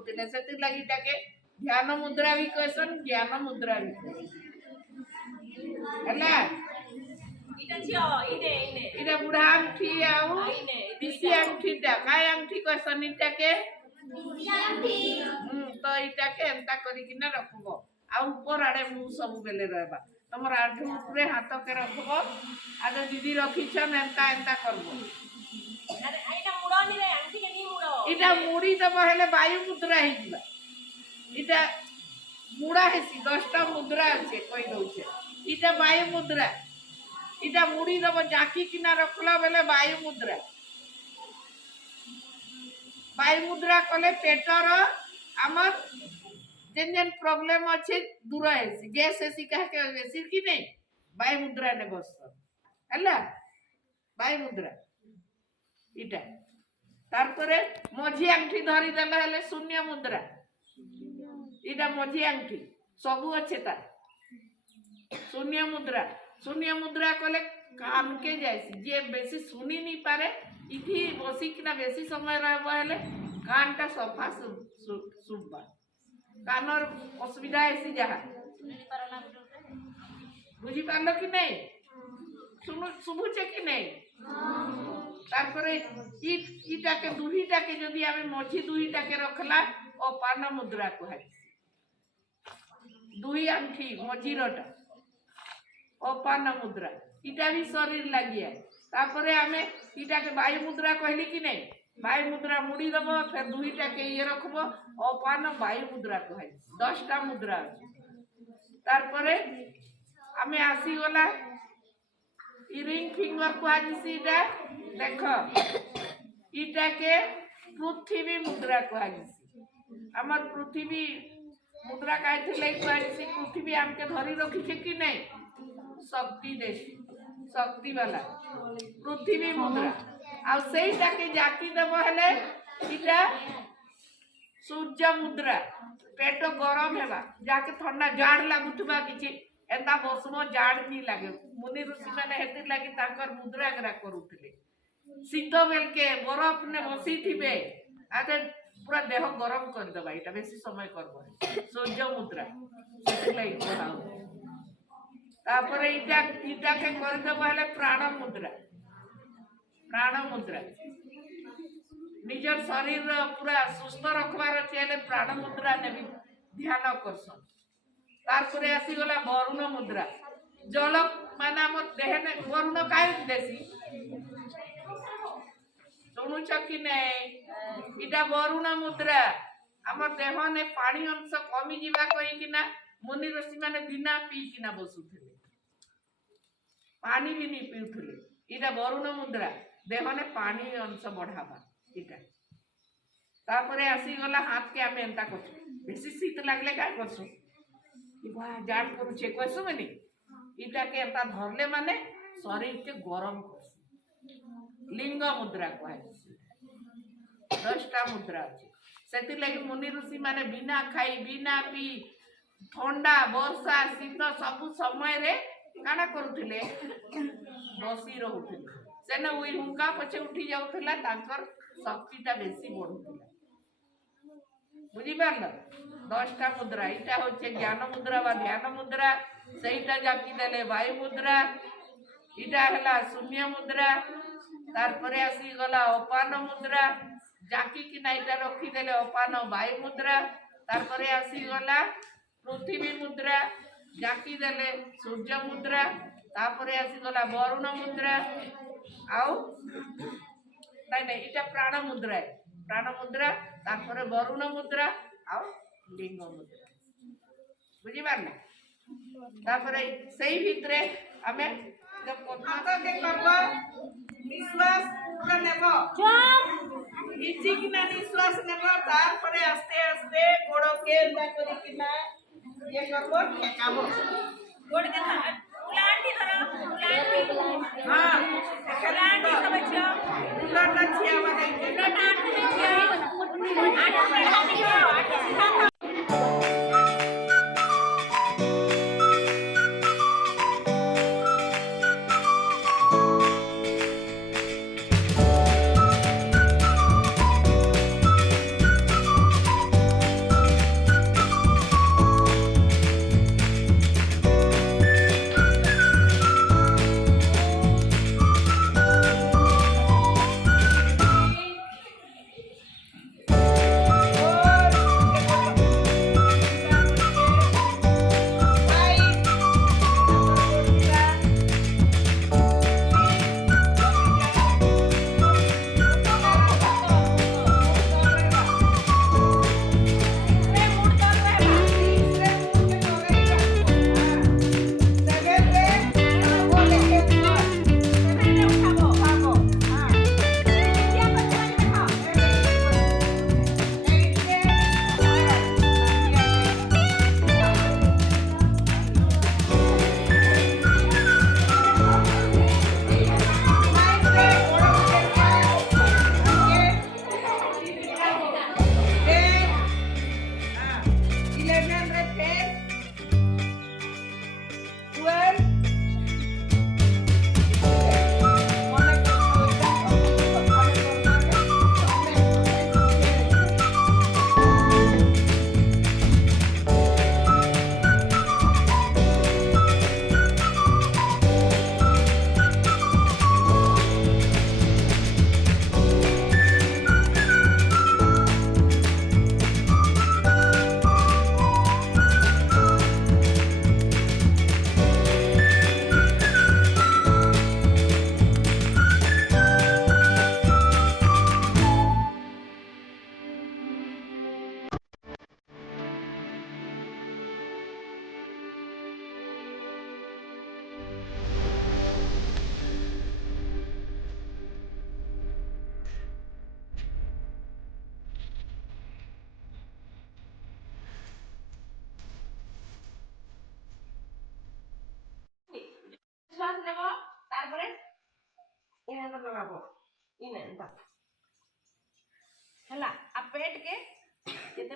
କରୁଥିଲେ ସେଥିଲାଗି ତାକେ ଧ୍ୟାନ ମୁଦ୍ରା ବି କହିସନ୍ ଜ୍ଞାନ ମୁଦ୍ରା ବି ହେଲା इटा बुढ़ा अंगठी आउ दिसी अंगठीटा काय अंगठी कहसन इटाके तो इटाके एंता करी किना रखबो आ ऊपर आड़े मु सब बेले रहबा तमर आठू ऊपरे हाथ के रखबो आ दीदी रखिछन एंता एंता करबो अरे आइटा मुड़ानी रे अंगठी के नी मुड़ो इटा मुड़ी दबो हेले वायु मुद्रा हे जिबा इटा मुड़ा हेसी 10टा मुद्रा আছে কই দউছে इटा वायु मुद्रा इटा मुड़ी दब जाकी किना रखला बेले वायु मुद्रा कले पेटर आमर जेन जेन प्रॉब्लम अछि दूर हेसी गैस हेसी कह के हेसी कि नहीं वायु मुद्रा ने बस हला वायु मुद्रा इटा तार परे मझी अंगठी धरी देला हेले शून्य मुद्रा इटा मझी अंगठी सबु अच्छे ता शून्य मुद्रा कले काम के जायसी जे बेसी सुनी नहीं पारे इथि बसी किना बेसी समय रहबो हेले कानटा सफा सुबा कानर असुविधा ऐसी जहा बुझी पारलो कि नहीं सुबुचे कि नहीं तारपरे इटा के दुहीटा के जदी आमे मझी दुहीटा के रखला अपान मुद्रा कहै दुही अंगठी मझी रोटा अपान मुद्रा इटा भी शरीर लगिया तापरे हमें इटा के वायु मुद्रा कहली कि नहीं वायु मुद्रा मुड़ी दबो फिर दुईटा के ये रखबो अपान वायु मुद्रा कहै 10टा मुद्रा तारपरे हमें आसी गला रिंग फिंगर को आजिसी इटा देखो इटा के पृथ्वी मुद्रा को आजिसी हमर पृथ्वी मुद्रा काइथिले को आजिसी पृथ्वी हमके धरी रखी छे कि नहीं शक्ति देशी शक्ति वाला पृथ्वी मुद्रा आ सेटा के जाति देबो हेले इटा सूर्य मुद्रा पेट गरम हेबा जाके ठंडा जाड़ लागुथबा किछि एता बसमो जाड़ नी लागे मुनि ऋषि माने हेति लागि ताकर मुद्रा ग्रा करूथिले शीत बेल के बरफ ने बसी थिबे आते पूरा देह गरम कर देबा इटा बेसी समय करबो सूर्य मुद्रा सेलाई कोहाउ तापर इटा इटा के कर देबो हेले प्राण मुद्रा निजर शरीर पूरा सुस्त रखबार चले प्राण मुद्रा ने भी ध्यान करसन तारपरे आसी गला वरुण मुद्रा जल माने हमर देह ने वरुण काय देसी सुनु छकी नहीं इटा वरुण मुद्रा हमर देह ने पानी अंश कमी जीवा कहि किना मुनि ऋषि माने बिना पी किना बसुथिले पानी भी नहीं पीउथिले इटा वरुण मुद्रा देह ने पानी अंश बढ़ावा इटा तापरे आसी गला हाथ के हमें एंता करछु बेसी शीत लागले काय करछु ई वाह जाड़ करूछे कहसु माने इटा के एंता धरले माने शरीर के गरम करछु लिंग मुद्रा कहै 10टा मुद्रा अछि सेति लागि मुनि ऋषि माने बिना खाई बिना पी ठंडा वर्षा शीत सब समय रे काना करूथिले बसी रहुथिले सेना उई हुंका पछे उठी जाउथिला तांकर शक्तिटा बेसी बढ़ुथिला बुझी पारल 10टा मुद्रा इटा होचे ज्ञान मुद्रा बा ध्यान मुद्रा सेटा जाकी देले वायु मुद्रा इटा हला शून्य मुद्रा तारपरे आसी गला अपान मुद्रा जाकी कि नाइटा रखी देले अपान वायु मुद्रा तारपरे आसी गला पृथ्वी मुद्रा जाकी देले सूर्य मुद्रा तापरे आसी गला वरुण मुद्रा आउ नहीं नहीं इटा प्राण मुद्रा तापरे वरुण मुद्रा आउ लिंग मुद्रा बुझी पारले तापरे सेही भितरे हमें जब हाथ के करबो निश्वास पूरा नेबो इची किना निश्वास नेबो तारपरे आस्ते आस्ते गोड़ो के एंता करी किना ये करबो ठेकाबो गोड़ के उलांटी धरो उलांटी हां उलांटी समझो उलाटा छिया माने उलाटा आठ छिया आठ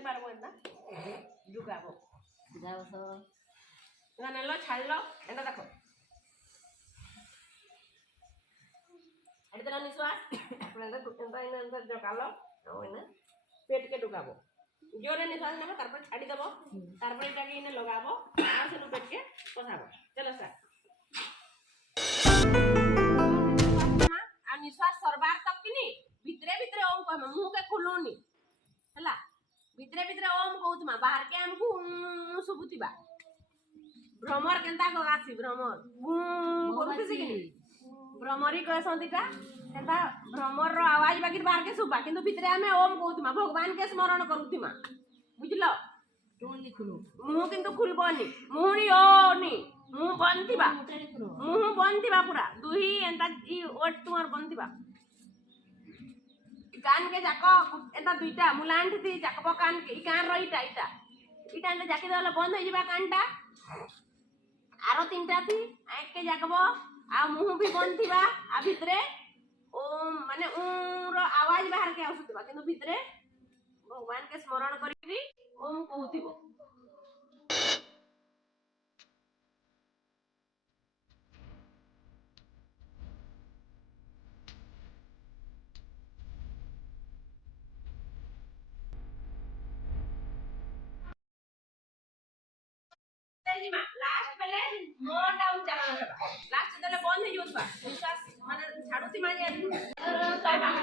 पारबो एंदा डुगाबो जाओ सो ना नेलो छाड़लो एंदा देखो एडला निश्वास एंदा जकालो ओइना पेट के डुगाबो जोरे निश्वास नेबो तारपर छाड़ी देबो तारपर एटा के इने लगाबो और सेनु पेट के पसाबो चलो सर आ निश्वास सरबार तक किनी भितरे भितरे ओम कहमा मुंह के खुलुनी हला भितरे भितरे ओम कहउतमा बाहर के हमकु सुबुतिबा भ्रमर केनता गगासी भ्रमर करते किनी भ्रमरी कहसंतीटा केनता भ्रमर रो आवाज बाकी बाहर के सुबा किंतु भितरे हमें ओम कहउतमा भगवान के स्मरण करूतिमा बुझलो टोन लिखलो मुंह किंतु खुलबनी मुहरी ओनी मुंह बंदिबा मुंह बंदिबा पूरा दुही एंता ई ओट तुमार बंदिबा कान के जाको एंता दुईटा मुलांठ थी जाकबो कान के ई कान रईटा इटा इटा एंता जाके देला बंद हो जिबा कानटा आरो तीनटा थी आंख के जाकबो आ मुंह भी बंद थिबा आ भितरे ओम माने रो आवाज बाहर के आउतबा किंतु भितरे भगवान के स्मरण करी ओम कहउथिबो लास्ट पहले मोर डाउन चला लास्ट तले बंद हो जोतबा निश्वास माने झाड़ूती माने